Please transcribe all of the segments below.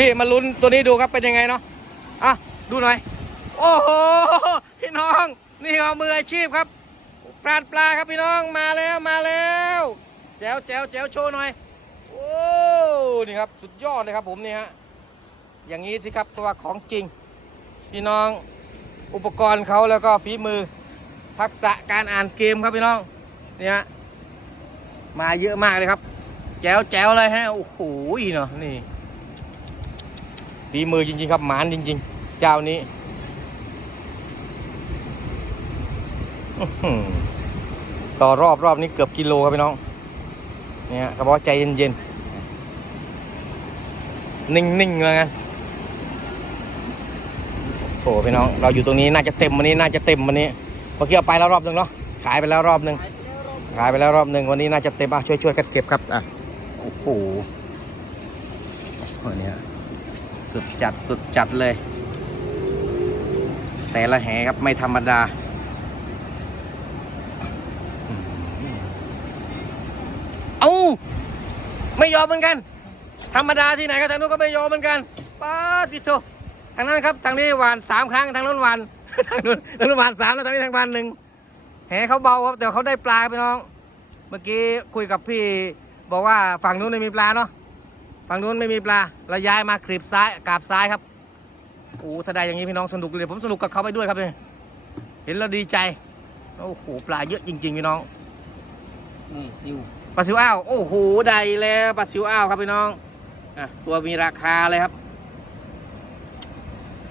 พี่มาลุ้นตัวนี้ดูครับเป็นยังไงเนาะอะดูหน่อย โอ้โหพี่น้อง นี่เอามืออาชีพครับปลาปลาครับพี่น้องมาแล้วมาแล้วแจ๋วแจ๋วแจ๋วโชว์หน่อยโอ้นี่ครับสุดยอดเลยครับผมนี่ฮะอย่างนี้สิครับตัวของจริง พี่น้องอุปกรณ์เขาแล้วก็ฝีมือทักษะการอ่านเกมครับพี่น้องเนี่ฮะมาเยอะมากเลยครับ แจ๋วแจ๋วเลยฮะโอ้โหเนาะนี่ ฝีมือจริงๆครับหมานจริง ๆ เจ้านี้ต่อรอบรอบนี้เกือบกิโลครับพี่น้อง เนี่ยกระบอกใจเย็นๆ นิ่งๆเลยไงโอ้หพี่น้อง เราอยู่ตรงนี้น่าจะเต็มวันนี้น่าจะเต็มวันนี้เมื่อกี้เอาไปแล้วรอบหนึ่งเนาะขายไปแล้วรอบหนึ่งขายไปแล้วรอบหนึ่งวันนี้น่าจะเต็มอะช่วยช่วยกันเก็บครับอะโอ้โหวันนี้ สุดจัดสุดจัดเลย แต่ละแหครับไม่ธรรมดา เอาไม่ยอมเหมือนกัน ธรรมดาที่ไหนก็ทางนู้นก็ไม่ยอมเหมือนกันป้าดิโตทางนั้นครับทางนี้หวานสามครั้งทางนู้นหวานทางนู้นทางนู้นหวานสามแล้วทางนี้ทางวานหนึ่งแหเขาเบาครับแต่เขาได้ปลาพี่น้อง เมื่อกี้คุยกับพี่ บอกว่าฝั่งนู้นไม่มีปลาเนาะ ฝั่งนู้นไม่มีปลาเราย้ายมาคลิปซ้ายกราบซ้ายครับโอ้ถ้าได้อย่างนี้พี่น้องสนุกเลยผมสนุกกับเขาไปด้วยครับเนี่ยเห็นแล้วดีใจโอ้โหปลาเยอะจริง ๆ พี่น้องนี่ซิวปลาซิวอ้าวโอ้โหได้แล้วปลาซิวอ้าวครับพี่น้องอะตัวมีราคาเลยครับ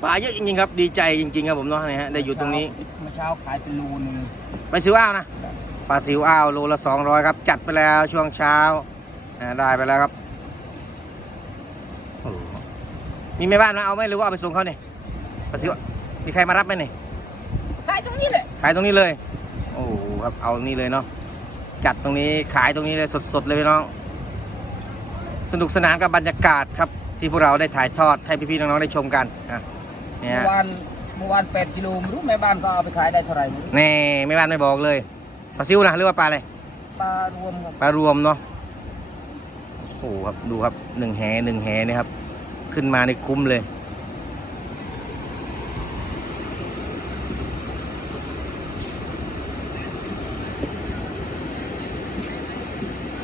ปลาเยอะจริงๆครับดีใจจริง ๆ ครับผมเนาะเนี่ยฮะได้อยู่ตรงนี้เมื่อเช้าขายเป็นโลหนึงปลาซิวอ้าวนะปลาซิวอ้าวโลละสองร้อยครับ จัดไปแล้วช่วงเช้าอ่าได้ไปแล้วครับโอ้โห มีแม่บ้านมาเอาไหมหรือว่าเอาไปส่งเขาเนี่ยปลาซิวมีใครมารับไหมเนี่ยขายตรงนี้แหละขายตรงนี้เลย โอ้โหครับเอานี่เลยเนาะจัดตรงนี้ขายตรงนี้เลยสดๆเลยพี่น้อง สนุกสนานกับบรรยากาศครับ ที่พวกเราได้ถ่ายทอดให้พี่ๆน้องๆได้ชมกันอะเนี่ยเมื่อวานเมื่อวานแปดกิโลไม่รู้แม่บ้านก็เอาไปขายได้เท่าไหร่ไม่รู้นี่แม่บ้านไม่บอกเลยปลาซิวนะหรือว่าปลาอะไรปลารวมครับปลารวมเนาะโอ้โหครับดูครับหนึ่งแหหนึ่งแหเนี่ยครับ ขึ้นมาในคุ้มเลย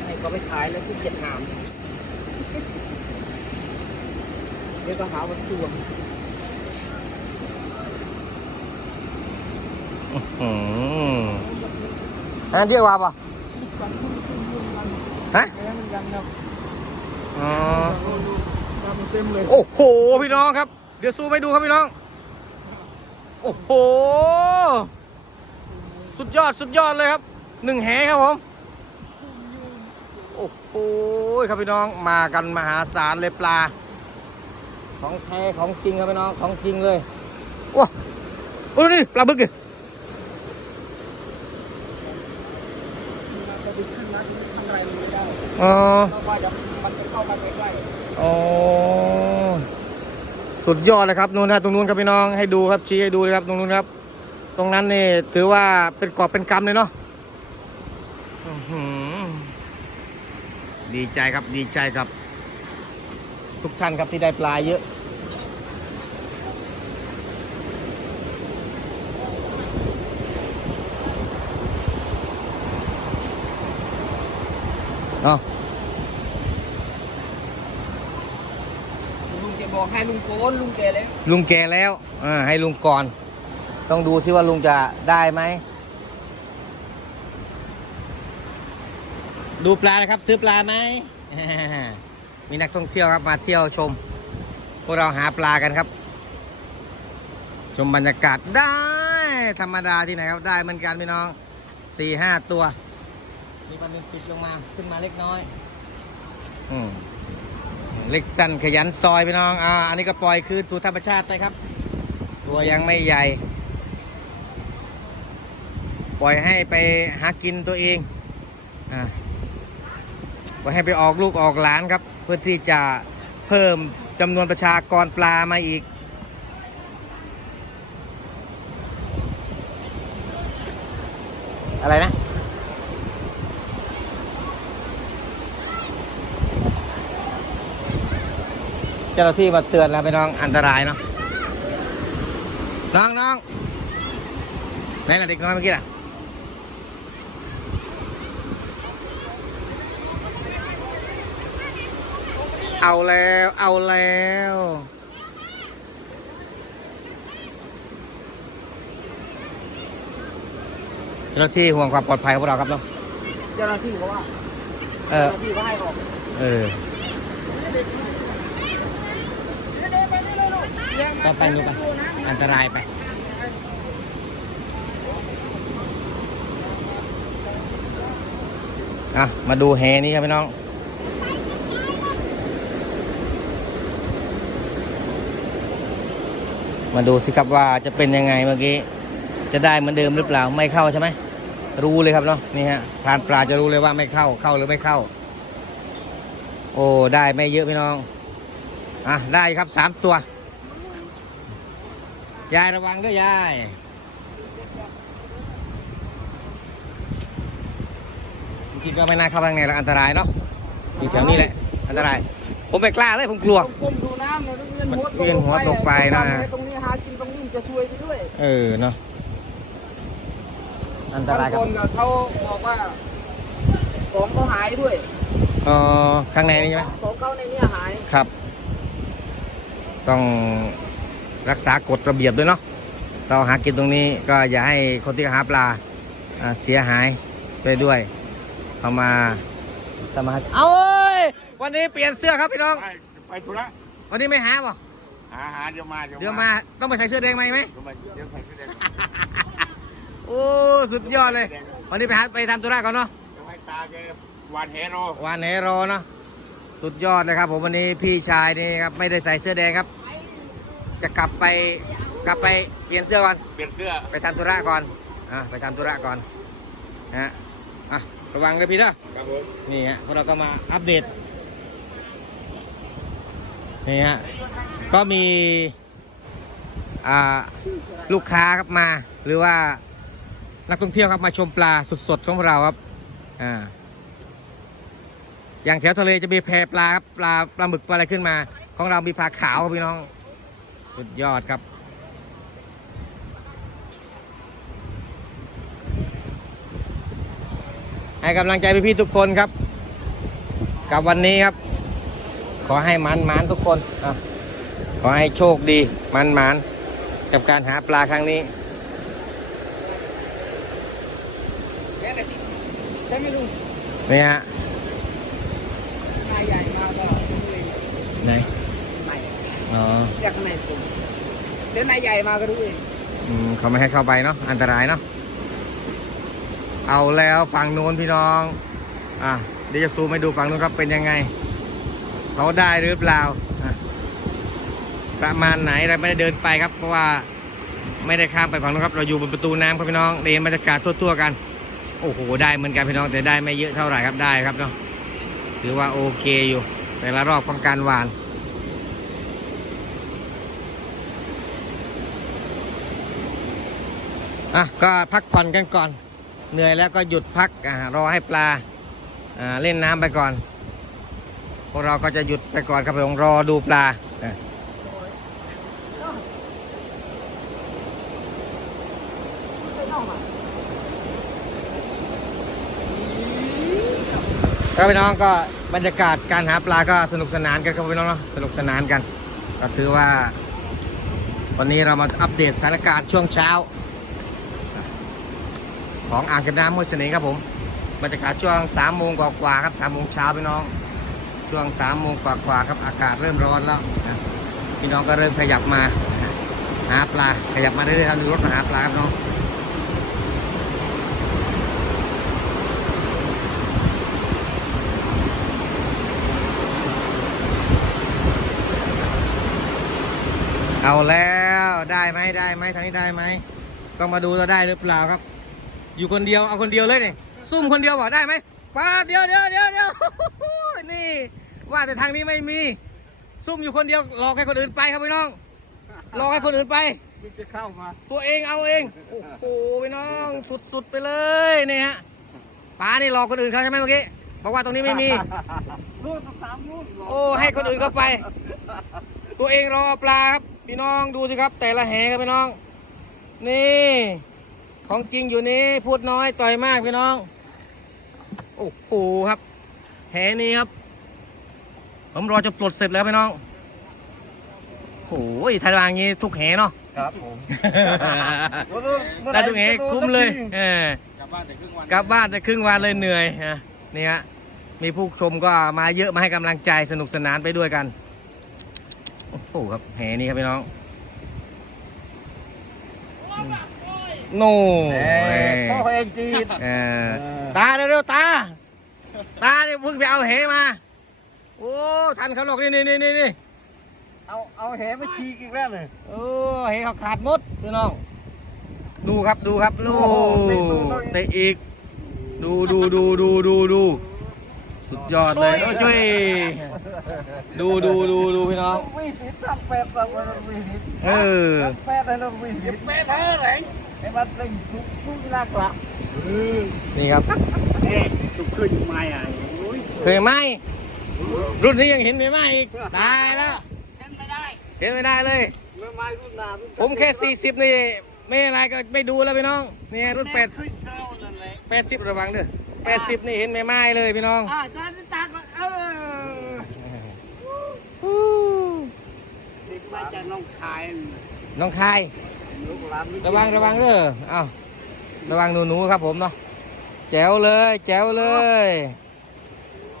ให้เขาไปขายแล้วที่เจ็ดหาม เดี๋ยวก็หาวันช่วงอืมอันนั้นเรียกว่าป่ะฮะ อ๋อ เต็มเลย โอ้โห พี่น้องครับ เดี๋ยวซูมให้ดูครับพี่น้อง โอ้โห สุดยอดสุดยอดเลยครับ หนึ่งแหครับผม โอ้โห ครับพี่น้อง มากันมหาศาลเลยปลา ของแท้ของจริงครับพี่น้อง ของจริงเลยว้าโอ้นี่ปลาบึกดิทำอะไรไม่ได้อ๋อว่าจะมันจะเข้ามาใกล้ อ๋อสุดยอดเลยครับนู่นนะตรงนู้นครับพี่น้องให้ดูครับชี้ให้ดูเลยครับตรงนู้นครับ ตรงนั้นนี่ถือว่าเป็นกอบเป็นกำเลยเนาะดีใจครับดีใจครับ ทุกท่านครับที่ได้ปลาเยอะเนาะ ๆลุงแกบอก ให้ลุงโกนลุงแกแล้วลุงแกแล้วอ่าให้ลุงก่อน ต้องดูที่ว่าลุงจะได้ไหม ดูปลาเลยครับ ซื้อปลาไหม มีนักท่องเที่ยวครับมาเที่ยวชม พวกเราหาปลากันครับ ชมบรรยากาศได้ ธรรมดาที่ไหนครับได้เหมือนกันพี่น้องสี่ห้าตัว มีปลาหนึ่งติดลงมาขึ้นมาเล็กน้อย อืม เล็กสั้นขยันซอยพี่น้อง อ่า อันนี้ก็ปล่อยคืนสู่ธรรมชาติไปครับ ตัวยังไม่ใหญ่ ปล่อยให้ไปหากินตัวเอง อ่า ปล่อยให้ไปออกลูกออกหลานครับ เพื่อที่จะเพิ่มจำนวนประชากรปลามาอีกอะไรนะ เจ้าหน้าที่มาเตือนแล้วพี่น้องอันตรายเนาะน้องน้องไหนล่ะเด็กน้อยเมื่อกี้ล่ะเอาแล้วเอาแล้วเจ้าหน้าที่ห่วงความปลอดภัยของพวกเราครับเนาะเจ้าหน้าที่เขาว่าเอเจ้าอหน้าที่ก็ให้ออกเออ ก็ไปดูไปอันตรายไปอะมาดูแหนี้ครับพี่น้องมาดูสิครับว่าจะเป็นยังไงเมื่อกี้ จะได้เหมือนเดิมหรือเปล่าไม่เข้าใช่ไหมรู้เลยครับเนาะนี่ฮะทานปลาจะรู้เลยว่าไม่เข้าเข้าหรือไม่เข้า โอ้ได้ไม่เยอะพี่น้องอะได้ครับสามตัว ยายระวังด้วยยาย จริงๆก็ไม่น่าเข้าไปข้างในหรอกอันตรายเนาะอยู่แถวนี้แหละ อันตราย ผมไม่กล้าเลยผมกลัวต้องก้มดูน้ำเนี่ยต้องเวียนหัวเวียนหัวตกไปนะ ตรงนี้หากินตรงนี้มันจะซวยไปด้วยเออเนาะ อันตบางรายคครับนก็เขาบอกว่าของเขาหายด้วยอ๋อข้างในนี่ใช่ไหมของเขาในเนี้หาย ครับ ต้อง รักษากฎระเบียบด้วยเนาะเราหากินตรงนี้ก็อย่าให้คนที่หาปลาอ่าเสียหายไปด้วยเอามาสมาเอาเว้ยวันนี้เปลี่ยนเสื้อครับพี่น้อง ไปไปธุระวันนี้ไม่หาป่ะหาหาเดี๋ยวมาเดี๋ยวมาต้องไปใส่เสื้อแดงไหมไหมเดี๋ยวมาเดี๋ยวใส่เสื้อแดงโอ้สุดยอดเลย วันนี้ไปหาไปทำธุระก่อนเนาะเดี๋ยวให้ตาแกหวานเฮโรวานเฮโรเนาะสุดยอดเลยครับผมวันนี้พี่ชายนี่ครับไม่ได้ใส่เสื้อแดงครับ จะกลับไปกลับไปเปลี่ยนเสื้อก่อน เปลี่ยนเสื้อไปทำธุระก่อนอะไปทำธุระก่อนนะฮะอะระวังเลยพี่เด้อครับผมนี่ฮะพวกเราก็มาอัปเดตนี่ฮะก็มีอ่าลูกค้าครับมา หรือว่านักท่องเที่ยวครับมาชมปลาสดๆของพวกเราครับอ่าอย่างแถวทะเลจะมีแพปลาครับปลาปลาหมึกปลาอะไรขึ้นมา ของเรามีปลาขาวครับพี่น้อง สุดยอดครับ ให้กำลังใจพี่ๆทุกคนครับ กับวันนี้ครับ ขอให้มันมันๆทุกคนอะขอให้โชคดีมันมันๆกับการหาปลาครั้งนี้แค่ไหนใช่ไหมลุงนี่ฮะนายใหญ่มากก็รู้เองไหนนายอ๋อเรียกนายตรงเดี๋ยวนายใหญ่มาก็รู้เองอืมเขาไม่ให้เข้าไปเนาะอันตรายเนาะเอาแล้วฝั่งโน้นพี่น้อง อะเดี๋ยวจะซูมให้ดูฝั่งโน้นครับเป็นยังไง เขาได้หรือเปล่าอะประมาณไหนเราไม่ได้เดินไปครับ เพราะว่าไม่ได้ข้ามไปฝั่งโน้นครับ เราอยู่บนประตูน้ำครับพี่น้องได้เห็นบรรยากาศทั่วๆกัน โอ้โหได้เหมือนกันพี่น้องแต่ได้ไม่เยอะเท่าไหร่ครับได้ครับเนาะถือว่าโอเคอยู่ แต่ละรอบของการหวาน อะก็พักผ่อนกันก่อน เหนื่อยแล้วก็หยุดพักอ่ารอให้ปลาอ่าเล่นน้ำไปก่อน พวกเราก็จะหยุดไปก่อนครับผมรอดูปลาครับพี่น้องก็บรรยากาศการหาปลาก็สนุกสนานกันครับพี่น้องเนาะสนุกสนานกัน ก็ถือว่า วันนี้เรามาอัปเดตสถานการณ์ช่วงเช้า ของอ่างเก็บน้ำห้วยเสน่ห์ครับผมบรรยากาศช่วงสามโมงกว่าๆครับสามโมงเช้าพี่น้อง ช่วงสามโมงกว่าๆครับอากาศเริ่มร้อนแล้วนะพี่น้องก็เริ่มขยับมาหาปลาขยับมาเรื่อยๆครับดูรถมาหาปลาครับน้องเอาแล้วได้ไหมได้ไหมทางนี้ได้ไหมต้องมาดูเราได้หรือเปล่าครับ อยู่คนเดียวเอาคนเดียวเลยนี่ซุ่มคนเดียวบอกได้ไหมป้าเดี๋ยวเดี๋ยวเดี๋ยวเดี๋ยวนี่ว่าแต่ทางนี้ไม่มี ซุ่มอยู่คนเดียวหลอกให้คนอื่นไปครับพี่น้องหลอกให้คนอื่นไปมันจะเข้ามาตัวเองเอาเองโอ้โหพี่น้องสุดๆไปเลยนี่ฮะป้านี่หลอกคนอื่นเขาใช่ไหมเมื่อกี้บอกว่าตรงนี้ไม่มีนู่นสามนู่นโอ้ให้คนอื่นเข้าไป ตัวเองรอปลาครับพี่น้องดูสิครับ แต่ละแหครับพี่น้อง นี่ ของจริงอยู่นี่พูดน้อยต่อยมากพี่น้อง โอ้โหครับแหนี้ครับ ผมรอจะปลดเสร็จแล้วพี่น้องโอ้ยทางอย่างนี้ทุกแหเนาะครับผมได้ทุกแหคุ้มเลยเออกลับบ้านแต่ครึ่งวันกลับบ้านแต่ครึ่งวันเลยเหนื่อยฮะนี่ฮะมีผู้ชมก็มาเยอะมาให้กำลังใจสนุกสนานไปด้วยกันโอ้โหครับแหนี่ครับพี่น้อง โน่พ่อเองจีดเออตาเร็วๆตา ตาเนี่ยเพิ่งไปเอาเหมา โอ้ทันเขาหรอกนี่นี่นี่นี่เอาเอาแหไปชีกอีกแล้วเลยโอ้เหเขาขาดหมดพี่น้องดูครับดูครับโอ้เตะอีก ดูดูดูดูดูดูสุดยอดเลยโอ้ยช่วยดูดูดูดูพี่น้องวิ่งผิดทำแปดทำวันวิ่งผิดเออแปดให้เราวิ่งผิดแปดเท่าไหร่ ไอ้มันเล่นทุกทุกนักละนี่ครับเอ๊ะทุกขึ้นไม่อะโอ้ยเคยไหมรุ่นนี้ยังเห็นไม่ไหมอีกตายแล้วเส้นไม่ได้เห็นไม่ได้เลยไม่ไม่รุ่นนารุ่นผมแค่ 40 นี่ ไม่อะไรก็ไม่ดูแล้วพี่น้องนี่รุ่นขึ้นเซลนั่นแหละ8 80ระวังเด้อ80 นี่เห็นไม่ไหมเลยพี่น้องอ่าตอนตาก็เออเด็กมาจากน้องคายน้องคายลูกหลาน ระวังระวังเด้ออ้าวระวังหนูๆครับผมเนาะแจ๋วเลยแจ๋วเลย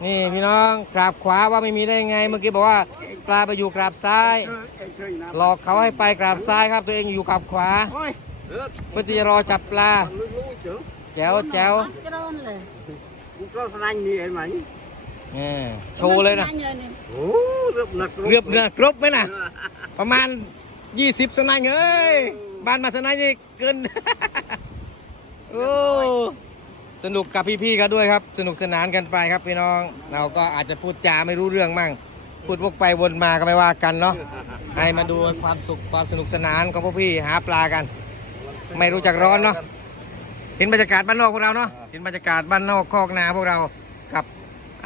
นี่พี่น้องกราบขวาว่าไม่มีได้ไง เมื่อกี้บอกว่าปลาไปอยู่กราบซ้าย หลอกเขาให้ไปกราบซ้ายครับตัวเองอยู่กราบขวาโอ้ยเออเพื่อที่จะรอจับปลาลูกลูกเจ๋อแจ๋วแจ๋วจะโดนเลยกูก็สนั่งนี่เห็นไหมนี่โชว์เลยนะโอ้เรือบหนักเรือบเนื้อกรบไหมนะประมาณ20สนายเอ้ย บ้านมาสนายนี่เกิน โอ้ สนุกกับพี่ๆเขาด้วยครับ สนุกสนานกันไปครับพี่น้อง เราก็อาจจะพูดจาไม่รู้เรื่องมั่ง พูดวกไปวนมาก็ไม่ว่ากันเนาะ ให้มาดูความสุขความสนุกสนานของพวกพี่หาปลากัน ไม่รู้จักร้อนเนาะ เห็นบรรยากาศบ้านนอกพวกเราเนาะ เห็นบรรยากาศบ้านนอกคอกนาพวกเรา กับ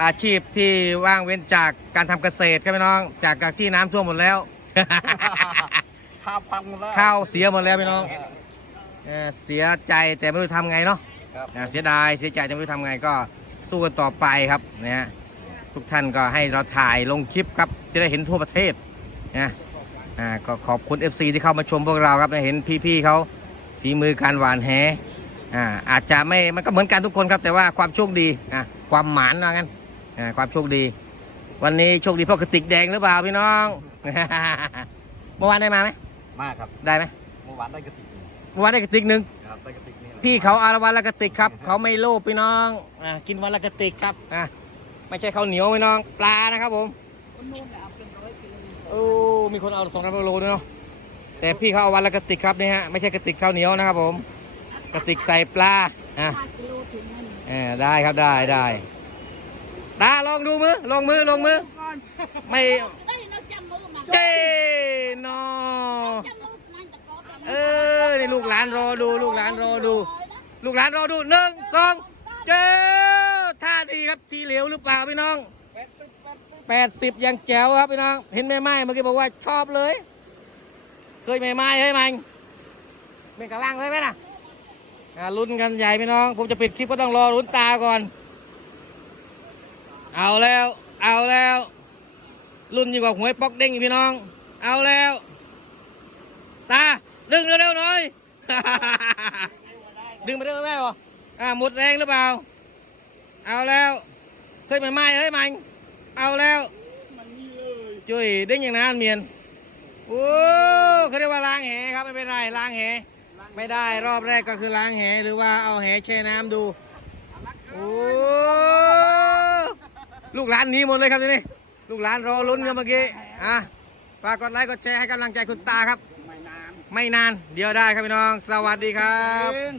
อาชีพที่ว่างเว้นจากการทำเกษตรครับพี่น้อง จากจากที่น้ำท่วมหมดแล้ว ข้าวพังหมดแล้วข้าวเสียหมดแล้วพี่น้องเอ่อเสียใจแต่ไม่รู้ทำไงเนาะครับอ่าเสียดายเสียใจแต่ไม่รู้ทำไงก็สู้กันต่อไปครับนะฮะทุกท่านก็ให้เราถ่ายลงคลิปครับจะได้เห็นทั่วประเทศนะอ่าก็ขอบคุณ FC ที่เข้ามาชมพวกเราครับได้เห็นพี่ๆเขาฝีมือการหวานแหอ่าอาจจะไม่มันก็เหมือนกันทุกคนครับ แต่ว่าความโชคดีอะความหมานว่างั้นอ่าความโชคดี วันนี้โชคดีเพราะกระติกแดงหรือเปล่าพี่น้อง เมื่อวานได้มาไหม มากครับได้ไหมเมื่อวานได้กระติกหนึ่งเมื่อวานได้กระติกหนึ่งครับได้กระติกนี่แหละพี่เขาเอาวันละกระติกครับ เขาไม่โลภพี่น้องอ่ากินวันละกระติกครับอ่าไม่ใช่ข้าวเหนียวพี่น้อง ปลานะครับผมคนนู้นเนี่ยเอาเป็นร้อยกิโลโอ้มีคนเอาสองร้อยโลด้วยเนาะแต่พี่เขาเอาวันละกระติกครับนี่ฮะไม่ใช่กระติกข้าวเหนียวนะครับผมกระติกใส่ปลาอะห้ากิโลถึงนั่นเออได้ครับได้ได้ตาลองดูมือลงมือลงมือ ก่อนไม่ได้เราจำมือมา เจ้ นอจำมือสนั่นตะกอบเออนี่ลูกหลานรอดูลูกหลานรอดู ลูกหลานรอดูหนึ่งสองเจ้าท่าดีครับทีเหลวหรือเปล่าพี่น้องแปดสิบยังแจ๋วครับพี่น้อง เห็นแม่ไม้เมื่อกี้บอกว่าชอบเลย เคยแม่ไม้เฮ้ยมันเป็นกระล่างเลยไหมน่ะอ่าลุ้นกันใหญ่พี่น้อง ผมจะปิดคลิปก็ต้องรอลุ้นตาก่อน เอาแล้ว เอาแล้วลุ้นยิ่งกว่าหวยป๊อกเด้งอีกพี่น้อง เอาแล้ว ตา ดึงเร็วๆหน่อย ดึงมาเร็วแม่บ่อ่าหมดแรงหรือเปล่า เอาแล้วเคยมาไหม้เฮ้ยมัน เอาแล้วจุ้ยเด้งอย่างนั้นเมียน โอ้เขาเรียกว่าล้างแหครับไม่เป็นไรล้างแห ไม่ได้รอบแรกก็คือล้างแหหรือว่าเอาแหแช่น้ำดู โอ้ลูกหลานนีหมดเลยครับทีนี้ลูกหลานรอลุ้นกันเมื่อกี้อะ ฝากกดไลค์กดแชร์ให้กำลังใจคุณตาครับ ไม่นาน ไม่นาน เดี๋ยวได้ครับพี่น้อง สวัสดีครับ เอง